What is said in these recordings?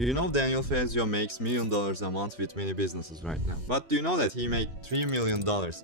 You know Daniel Fazio makes $1 million a month with many businesses right now. But do you know that he made $3 million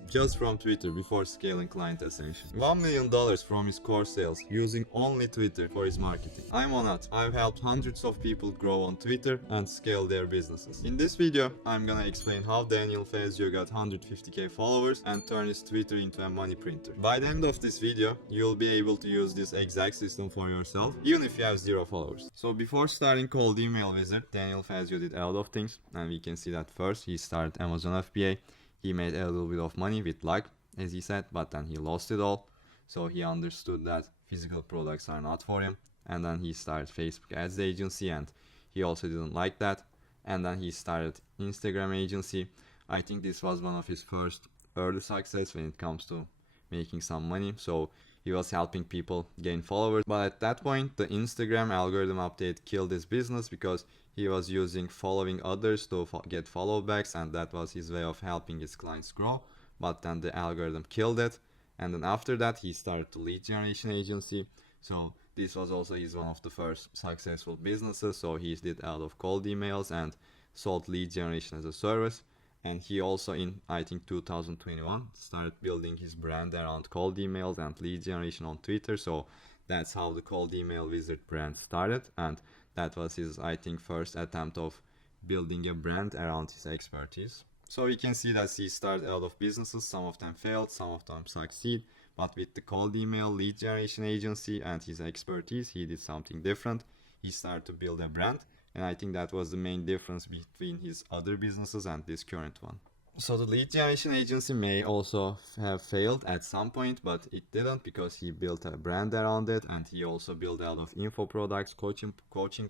just from Twitter before scaling client acquisition? $1 million from his core sales using only Twitter for his marketing. I'm on it. I've helped hundreds of people grow on Twitter and scale their businesses. In this video, I'm gonna explain how Daniel Fazio got 150k followers and turned his Twitter into a money printer. By the end of this video, you'll be able to use this exact system for yourself, even if you have 0 followers. So before starting cold email wizard, Daniel Fazio did a lot of things, and we can see that first he started Amazon FBA. He made a little bit of money with luck, as he said, but then he lost it all. So he understood that physical products are not for him, and then he started Facebook ads agency, and he also didn't like that. And then he started Instagram agency. I think this was one of his first early success when it comes to making some money. So he was helping people gain followers, but at that point the Instagram algorithm update killed his business because he was using following others to get follow backs, and that was his way of helping his clients grow. But then the algorithm killed it, and then after that he started the lead generation agency. So this was also his one of the first successful businesses. So he did a lot of cold emails and sold lead generation as a service. And he also in, I think, 2021 started building his brand around cold emails and lead generation on Twitter. So that's how the cold email wizard brand started, and that was his, I think, first attempt of building a brand around his expertise. So we can see that he started a lot of businesses. Some of them failed, some of them succeed, but with the cold email lead generation agency and his expertise, he did something different. He started to build a brand, and I think that was the main difference between his other businesses and this current one. So the lead generation agency may also have failed at some point, but it didn't because he built a brand around it, and he also built a lot of info products, coaching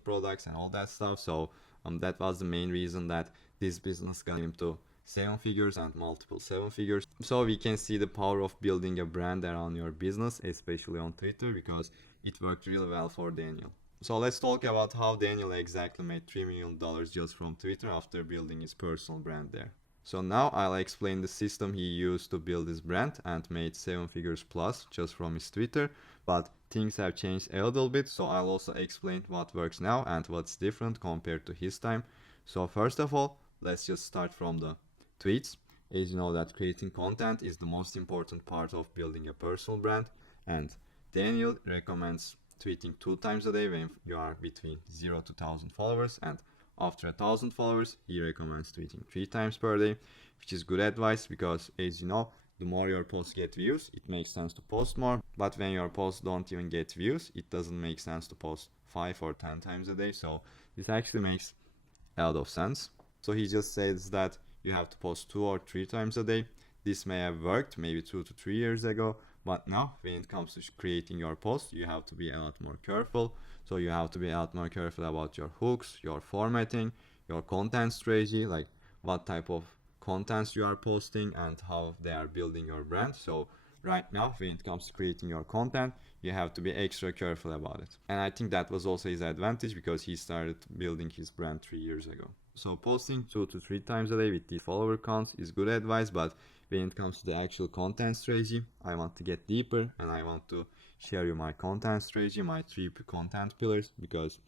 products, and all that stuff. So that was the main reason that this business got him to 7 figures and multiple 7 figures. So we can see the power of building a brand around your business, especially on Twitter, because it worked really well for Daniel. So let's talk about how Daniel exactly made $3 million just from Twitter after building his personal brand there. So now I'll explain the system he used to build his brand and made 7 figures plus just from his Twitter, but things have changed a little bit, so I'll also explain what works now and what's different compared to his time. So first of all, let's just start from the tweets. As you know that creating content is the most important part of building a personal brand, and Daniel recommends tweeting 2 times a day when you are between 0 to 1000 followers, and after 1000 followers he recommends tweeting 3 times per day, which is good advice because, as you know, the more your posts get views, it makes sense to post more, but when your posts don't even get views, it doesn't make sense to post 5 or 10 times a day. So this actually makes a lot of sense. So he just says that you have to post 2 or 3 times a day. This may have worked maybe 2 to 3 years ago, but now when it comes to creating your post, you have to be a lot more careful. So you have to be a lot more careful about your hooks, your formatting, your content strategy, like what type of contents you are posting and how they are building your brand. So right now, when it comes to creating your content, you have to be extra careful about it. And I think that was also his advantage because he started building his brand 3 years ago. So posting 2 to 3 times a day with these follower counts is good advice, but when it comes to the actual content strategy, I want to get deeper and I want to share you my content strategy, my 3 content pillars, because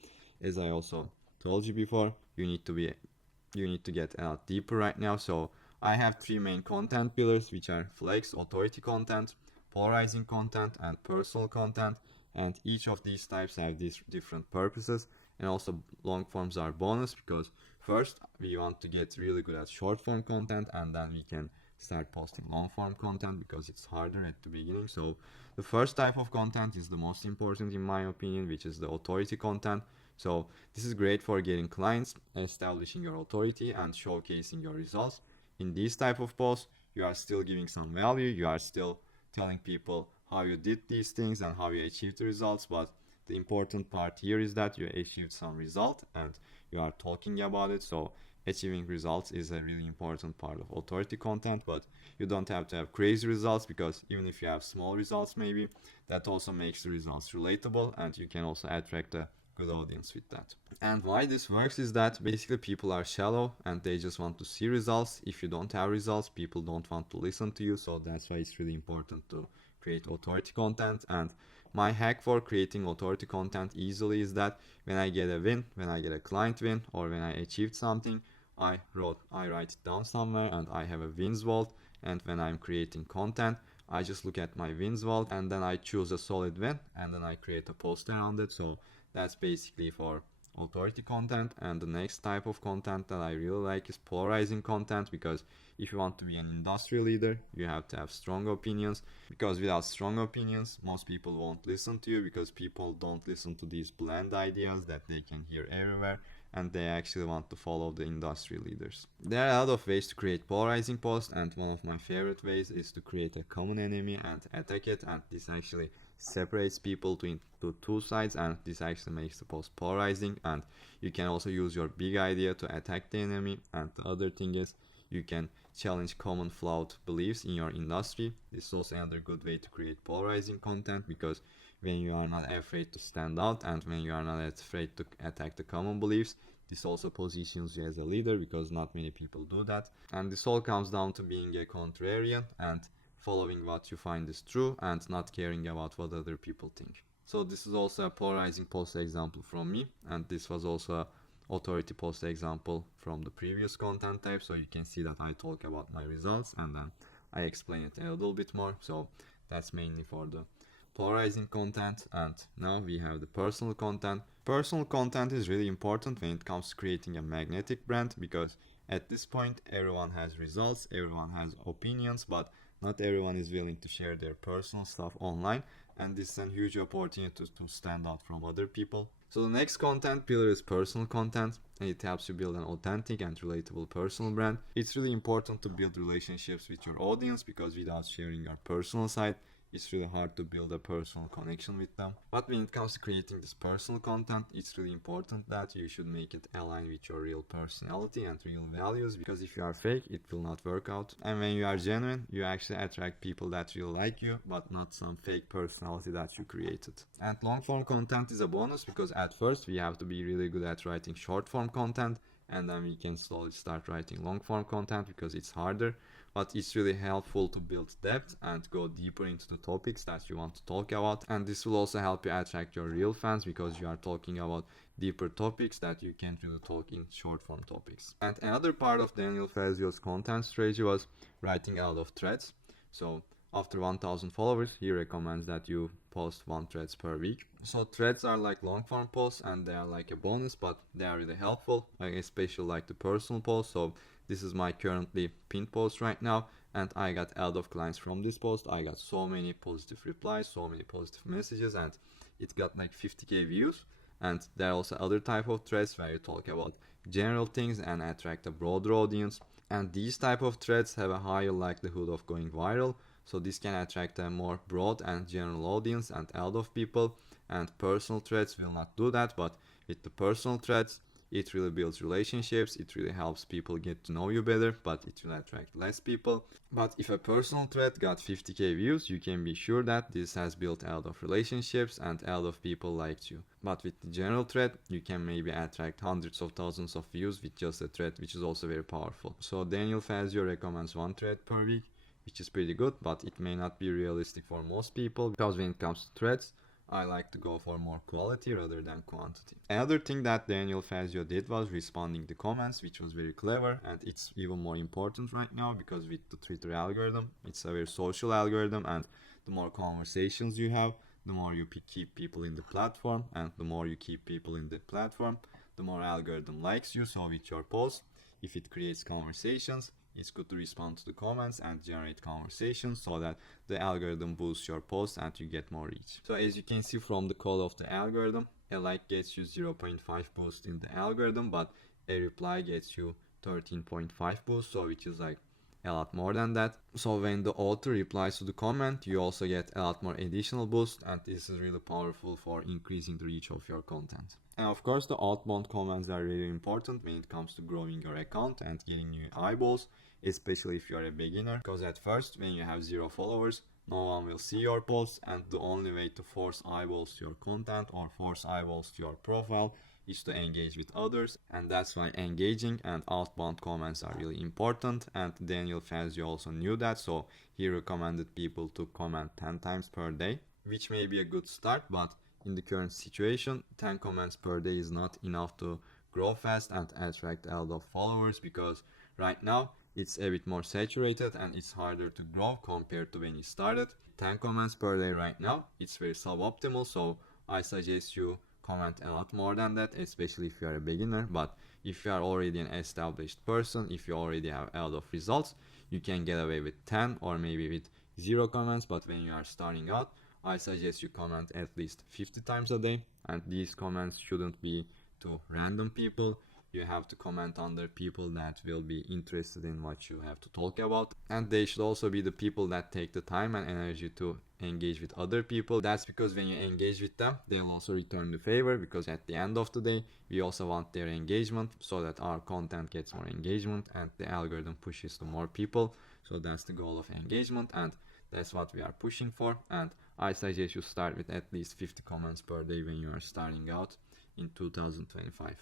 as I also told you before, you need to get a lot deeper right now. So I have 3 main content pillars, which are flex, authority content, polarizing content, and personal content, and each of these types have these different purposes. And also long forms are bonus because first we want to get really good at short form content, and then we can start posting long form content because it's harder at the beginning. So the first type of content is the most important in my opinion, which is the authority content. So this is great for getting clients, establishing your authority, and showcasing your results. In these type of posts, you are still giving some value, you are still telling people how you did these things and how you achieved the results, but the important part here is that you achieved some result and you are talking about it. So achieving results is a really important part of authority content, but you don't have to have crazy results because even if you have small results, maybe that also makes the results relatable and you can also attract a good audience with that. And why this works is that basically people are shallow and they just want to see results. If you don't have results, people don't want to listen to you. So that's why it's really important to create authority content. And My hack for creating authority content easily is that when I get a win, when I get a client win, or when I achieved something, I write it down somewhere and I have a wins vault. And when I'm creating content, I just look at my wins vault and then I choose a solid win and then I create a post around it. So that's basically for authority content. And the next type of content that I really like is polarizing content, because if you want to be an industry leader, you have to have strong opinions, because without strong opinions, most people won't listen to you, because people don't listen to these bland ideas that they can hear everywhere, and they actually want to follow the industry leaders. There are a lot of ways to create polarizing posts, and one of my favorite ways is to create a common enemy and attack it, and this actually separates people into two sides, and this actually makes the post polarizing. And you can also use your big idea to attack the enemy. And the other thing is, you can challenge common flawed beliefs in your industry. This is also another good way to create polarizing content, because when you are not afraid to stand out and when you are not afraid to attack the common beliefs, this also positions you as a leader, because not many people do that. And this all comes down to being a contrarian and following what you find is true and not caring about what other people think. So this is also a polarizing post example from me, and this was also a authority post example from the previous content type. So you can see that I talk about my results and then I explain it a little bit more. So that's mainly for the polarizing content. And now we have the personal content. Personal content is really important when it comes to creating a magnetic brand, because at this point everyone has results, everyone has opinions, but not everyone is willing to share their personal stuff online, and this is a huge opportunity to stand out from other people. So the next content pillar is personal content, and it helps you build an authentic and relatable personal brand. It's really important to build relationships with your audience, because without sharing your personal side, it's really hard to build a personal connection with them. But when it comes to creating this personal content, it's really important that you should make it align with your real personality and real values, because if you are fake, it will not work out. And when you are genuine, you actually attract people that really like you, but not some fake personality that you created. And long form content is a bonus, because at first we have to be really good at writing short form content, and then we can slowly start writing long form content because it's harder. But it's really helpful to build depth and go deeper into the topics that you want to talk about. And this will also help you attract your real fans, because you are talking about deeper topics that you can't really talk in short form topics. And another part of Daniel Fazio's content strategy was writing out of threads. So after 1000 followers, he recommends that you post 1 threads per week. So threads are like long form posts, and they are like a bonus, but they are really helpful. I especially like the personal posts. So this is my currently pinned post right now, and I got a lot of clients from this post. I got so many positive replies, so many positive messages, and it got like 50k views. And there are also other type of threads where you talk about general things and attract a broader audience. And these type of threads have a higher likelihood of going viral. So this can attract a more broad and general audience and a lot of people. And personal threads will not do that, but with the personal threads, it really builds relationships, it really helps people get to know you better, but it will attract less people. But if a personal thread got 50k views, you can be sure that this has built a lot of relationships and a lot of people liked you. But with the general thread, you can maybe attract hundreds of thousands of views with just a thread, which is also very powerful. So Daniel Fazio recommends 1 thread per week, which is pretty good, but it may not be realistic for most people, because when it comes to threads, I like to go for more quality rather than quantity. Another thing that Daniel Fazio did was responding to comments, which was very clever, and it's even more important right now, because with the Twitter algorithm, it's a very social algorithm, and the more conversations you have, the more you keep people in the platform, and the more you keep people in the platform, the more algorithm likes you. So with your post, if it creates conversations, it's good to respond to the comments and generate conversations, so that the algorithm boosts your post and you get more reach. So as you can see from the code of the algorithm, a like gets you 0.5 boost in the algorithm, but a reply gets you 13.5 boost, so which is like a lot more than that. So when the author replies to the comment, you also get a lot more additional boost, and this is really powerful for increasing the reach of your content. And of course, the outbound comments are really important when it comes to growing your account and getting new eyeballs, especially if you are a beginner, because at first, when you have 0 followers, no one will see your posts, and the only way to force eyeballs to your content or force eyeballs to your profile is to engage with others. And that's why engaging and outbound comments are really important, and Daniel Fazio also knew that, so he recommended people to comment 10 times per day, which may be a good start, but in the current situation, 10 comments per day is not enough to grow fast and attract a lot of followers, because right now it's a bit more saturated and it's harder to grow compared to when you started. 10 comments per day right now, it's very suboptimal, so I suggest you comment a lot more than that, especially if you are a beginner. But if you are already an established person, if you already have a lot of results, you can get away with 10 or maybe with 0 comments. But when you are starting out, I suggest you comment at least 50 times a day, and these comments shouldn't be to random people. You have to comment under people that will be interested in what you have to talk about, and they should also be the people that take the time and energy to engage with other people. That's because when you engage with them, they'll also return the favor, because at the end of the day, we also want their engagement so that our content gets more engagement and the algorithm pushes to more people. So that's the goal of engagement, and that's what we are pushing for. And I suggest you start with at least 50 comments per day when you are starting out in 2025.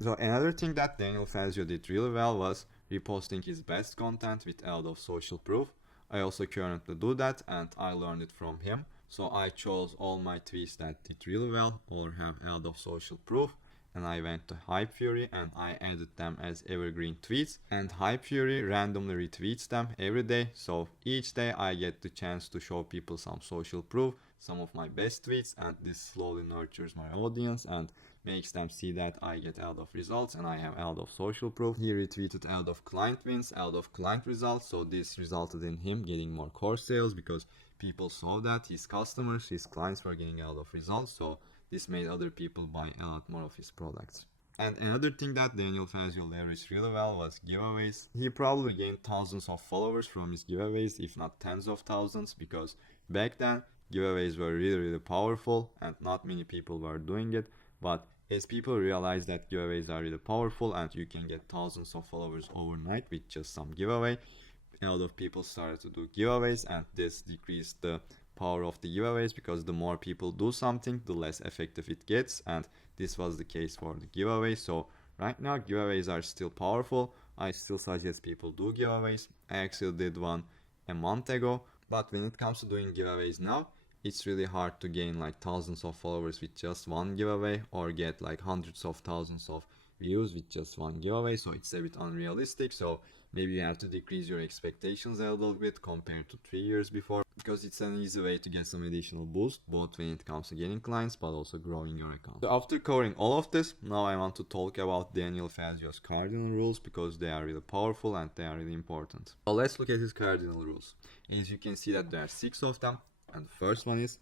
So another thing that Daniel Fazio did really well was reposting his best content with a lot of social proof. I also currently do that, and I learned it from him. So I chose all my tweets that did really well or have a lot of social proof, and I went to Hype Fury and I added them as evergreen tweets, and Hype Fury randomly retweets them every day. So each day I get the chance to show people some social proof, some of my best tweets, and this slowly nurtures my audience and makes them see that I get a lot of results and I have a lot of social proof. He retweeted a lot of client wins, a lot of client results, so this resulted in him getting more course sales, because people saw that his customers, his clients were getting a lot of results, so this made other people buy a lot more of his products. And another thing that Daniel Fazio leveraged really well was giveaways. He probably gained thousands of followers from his giveaways, if not tens of thousands, because back then giveaways were really powerful and not many people were doing it. But as people realize that giveaways are really powerful and you can get thousands of followers overnight with just some giveaway, a lot of people started to do giveaways, and this decreased the power of the giveaways, because the more people do something, the less effective it gets, and this was the case for the giveaway. So right now giveaways are still powerful. I still suggest people do giveaways. I actually did one a month ago, but when it comes to doing giveaways now, it's really hard to gain like thousands of followers with just one giveaway, or get like hundreds of thousands of views with just one giveaway, so it's a bit unrealistic. So maybe you have to decrease your expectations a little bit compared to 3 years before, because it's an easy way to get some additional boost, both when it comes to getting clients but also growing your account. So after covering all of this, now I want to talk about Daniel Fazio's cardinal rules, because they are really powerful and they are really important. So let's look at his cardinal rules. As you can see that there are 6 of them. And the first one is,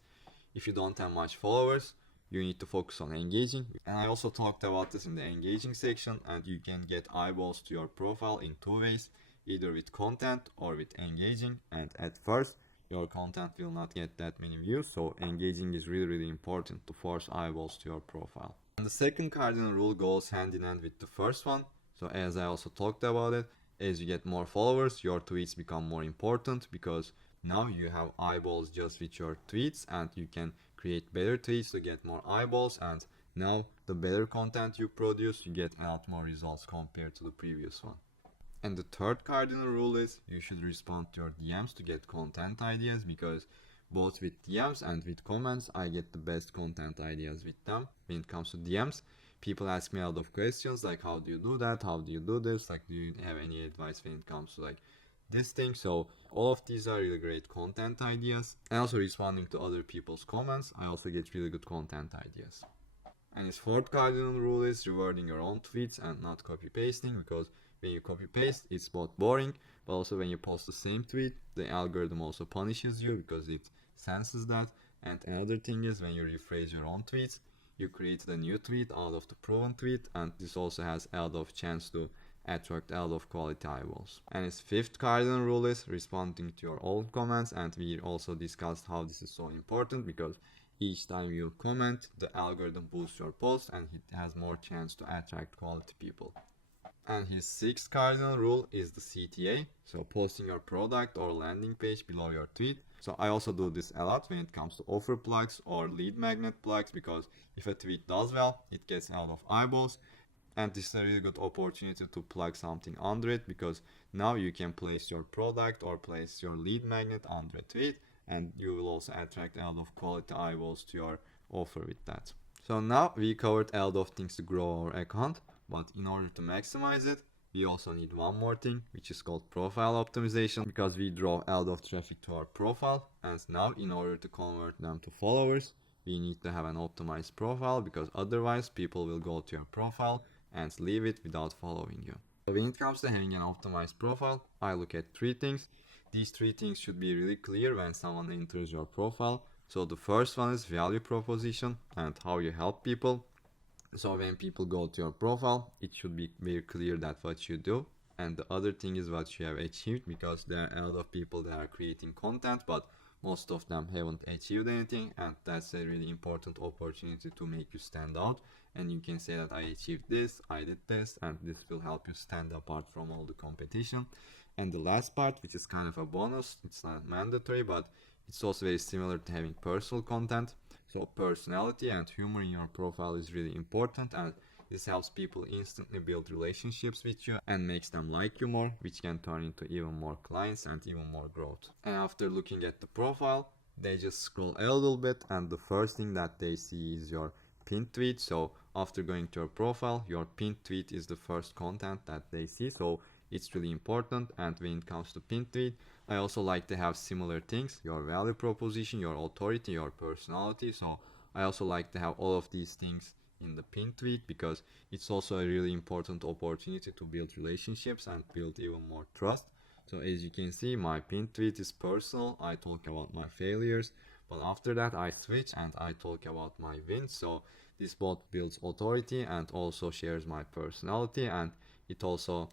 if you don't have much followers, you need to focus on engaging. And I also talked about this in the engaging section, and you can get eyeballs to your profile in 2 ways, either with content or with engaging. And at first, your content will not get that many views, so engaging is really important to force eyeballs to your profile. And the second cardinal rule goes hand in hand with the first one. So as I also talked about it, as you get more followers, your tweets become more important, because now you have eyeballs just with your tweets, and you can create better tweets to get more eyeballs, and now the better content you produce, you get a lot more results compared to the previous one. And the third cardinal rule is, you should respond to your DMs to get content ideas, because both with DMs and with comments, I get the best content ideas with them. When it comes to DMs, people ask me a lot of questions like, how do you do that, how do you do this, like do you have any advice when it comes to like this thing. So all of these are really great content ideas. And also responding to other people's comments, I also get really good content ideas. And his fourth cardinal rule is rewarding your own tweets and not copy pasting, because when you copy paste, it's both boring, but also when you post the same tweet, the algorithm also punishes you because it senses that. And another thing is, when you rephrase your own tweets, you create a new tweet out of the proven tweet, and this also has a lot of chance to attract a lot of quality eyeballs. And his fifth cardinal rule is responding to your own comments, and we also discussed how this is so important, because each time you comment, the algorithm boosts your post and it has more chance to attract quality people. And his sixth cardinal rule is the CTA, so posting your product or landing page below your tweet. So I also do this a lot when it comes to offer plugs or lead magnet plugs, because if a tweet does well, it gets a lot of eyeballs. And this is a really good opportunity to plug something under it, because now you can place your product or place your lead magnet under a tweet, and you will also attract a lot of quality eyeballs to your offer with that. So now we covered a lot of things to grow our account, but in order to maximize it, we also need one more thing, which is called profile optimization, because we draw a lot of traffic to our profile, and now in order to convert them to followers, we need to have an optimized profile, because otherwise people will go to your profile and leave it without following you. So when it comes to having an optimized profile, I look at three things. These three things should be really clear when someone enters your profile. So the first one is value proposition and how you help people. So when people go to your profile, it should be very clear that what you do. And the other thing is what you have achieved, because there are a lot of people that are creating content, but most of them haven't achieved anything, and that's a really important opportunity to make you stand out. And you can say that I achieved this, I did this, and this will help you stand apart from all the competition. And the last part, which is kind of a bonus, it's not mandatory, but it's also very similar to having personal content. So personality and humor in your profile is really important, and this helps people instantly build relationships with you and makes them like you more, which can turn into even more clients and even more growth. And after looking at the profile, they just scroll a little bit, and the first thing that they see is your pinned tweet. So after going to your profile, your pinned tweet is the first content that they see. So it's really important. And when it comes to pinned tweet, I also like to have similar things: your value proposition, your authority, your personality. So I also like to have all of these things in the pinned tweet, because it's also a really important opportunity to build relationships and build even more trust. So as you can see, my pinned tweet is personal. I talk about my failures, but after that I switch and I talk about my wins. So this both builds authority and also shares my personality, and it also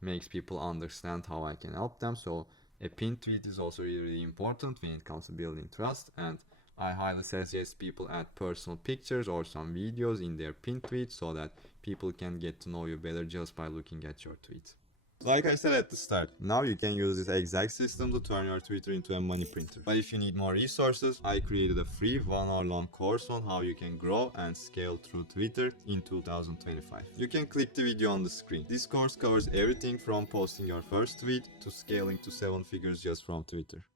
makes people understand how I can help them. So a pinned tweet is also really, really important when it comes to building trust, and I highly suggest people add personal pictures or some videos in their pinned tweet so that people can get to know you better just by looking at your tweet. Like I said at the start, now you can use this exact system to turn your Twitter into a money printer. But if you need more resources, I created a free 1-hour long course on how you can grow and scale through Twitter in 2025. You can click the video on the screen. This course covers everything from posting your first tweet to scaling to 7 figures just from Twitter.